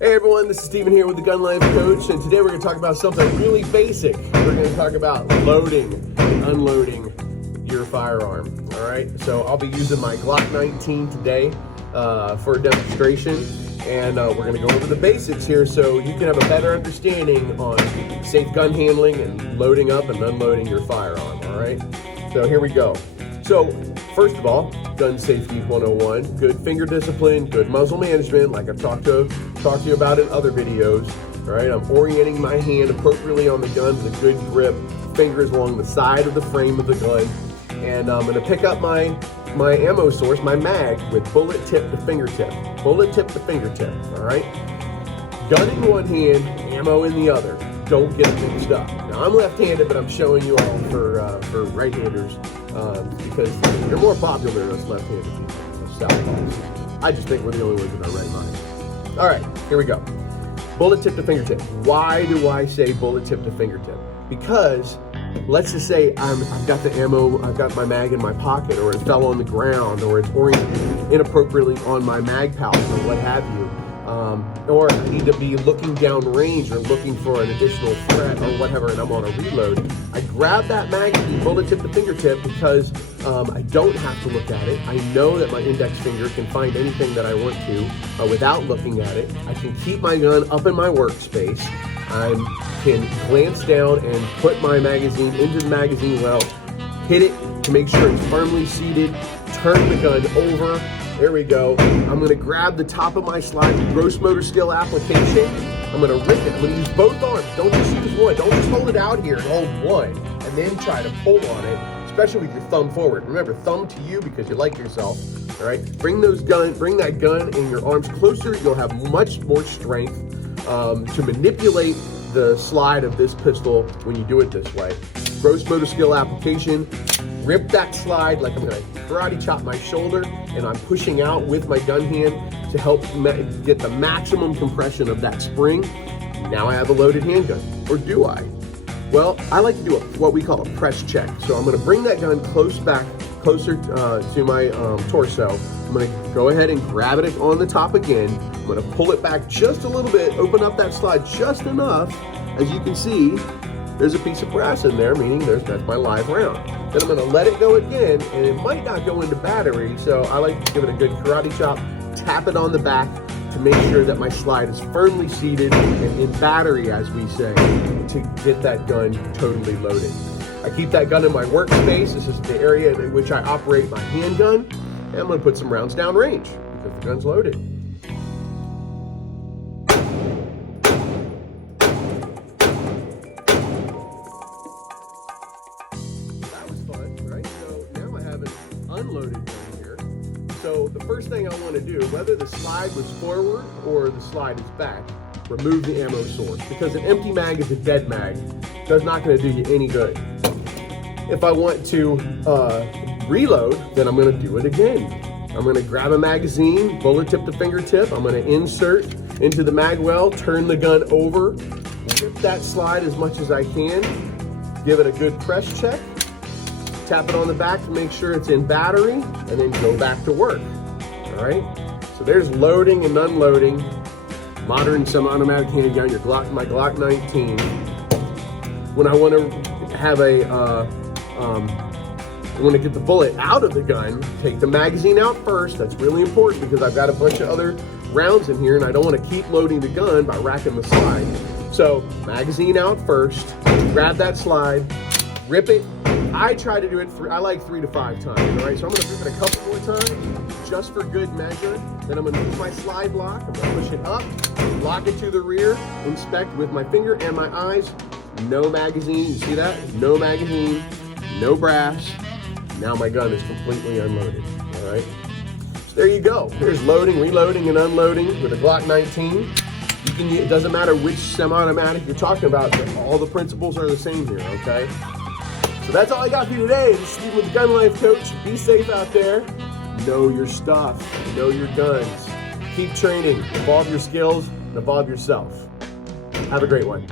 Hey everyone, this is Steven here with the GunLife Coach, and today we're going to talk about something really basic. We're going to talk about loading and unloading your firearm. Alright, so I'll be using my Glock 19 today for a demonstration, and we're going to go over the basics here so you can have a better understanding on safe gun handling and loading up and unloading your firearm. Alright, so here we go. So, first of all, gun safety 101, good finger discipline, good muzzle management, like I've talked to you about in other videos. All right, I'm orienting my hand appropriately on the gun with a good grip, fingers along the side of the frame of the gun, and I'm gonna pick up my ammo source, my mag, with bullet tip to fingertip. Bullet tip to fingertip, all right? Gun in one hand, ammo in the other. Don't get mixed up. Now, I'm left-handed, but I'm showing you all for right-handers because they're more popular than us left-handed people, so southpaws. I just think we're the only ones in our right mind. All right, here we go. Bullet tip to fingertip. Why do I say bullet tip to fingertip? Because let's just say I've got the ammo, I've got my mag in my pocket, or it fell on the ground, or it's oriented inappropriately on my mag pouch, or what have you. Or I need to be looking down range or looking for an additional threat or whatever, and I'm on a reload. I grab that magazine, bullet tip to fingertip, because I don't have to look at it. I know that my index finger can find anything that I want to without looking at it. I can keep my gun up in my workspace. I can glance down and put my magazine into the magazine well, hit it to make sure it's firmly seated, turn the gun over. There we go. I'm going to grab the top of my slide, gross motor skill application. I'm going to rip it. I'm going to use both arms. Don't just use one. Don't just hold it out here and hold one and then try to pull on it, especially with your thumb forward. Remember, thumb to you because you like yourself. All right. Bring that gun in your arms closer. You'll have much more strength to manipulate the slide of this pistol when you do it this way. Gross motor skill application. Rip that slide like I'm going to karate chop my shoulder, and I'm pushing out with my gun hand to help get the maximum compression of that spring. Now I have a loaded handgun. Or do I? Well, I like to do what we call a press check. So I'm going to bring that gun closer to my torso. I'm going to go ahead and grab it on the top again. I'm going to pull it back just a little bit, open up that slide just enough. As you can see, there's a piece of brass in there, meaning that's my live round. Then I'm going to let it go again, and it might not go into battery, so I like to give it a good karate chop, tap it on the back to make sure that my slide is firmly seated and in battery, as we say, to get that gun totally loaded. I keep that gun in my workspace. This is the area in which I operate my handgun, and I'm going to put some rounds down range because the gun's loaded. Unloaded gun here. So the first thing I want to do, whether the slide was forward or the slide is back, remove the ammo source, because an empty mag is a dead mag. That's not going to do you any good. If I want to reload, then I'm going to do it again. I'm going to grab a magazine, bullet tip to fingertip. I'm going to insert into the mag well, turn the gun over, rip that slide as much as I can, give it a good press check, tap it on the back to make sure it's in battery, and then go back to work. All right, so there's loading and unloading. Modern semi-automatic handgun, my Glock 19. When I want to have I want to get the bullet out of the gun, take the magazine out first. That's really important because I've got a bunch of other rounds in here, and I don't want to keep loading the gun by racking the slide. So magazine out first, grab that slide, rip it. I try to do it, I like 3 to 5 times, all right? So I'm gonna rip it a couple more times, just for good measure. Then I'm gonna use my slide lock, I'm gonna push it up, lock it to the rear, inspect with my finger and my eyes. No magazine, you see that? No magazine, no brass. Now my gun is completely unloaded, all right? So there you go. There's loading, reloading, and unloading with a Glock 19. It doesn't matter which semi-automatic you're talking about, all the principles are the same here, okay? So that's all I got for you today. This is Steve with the GunLife Coach. Be safe out there. Know your stuff. Know your guns. Keep training. Evolve your skills and evolve yourself. Have a great one.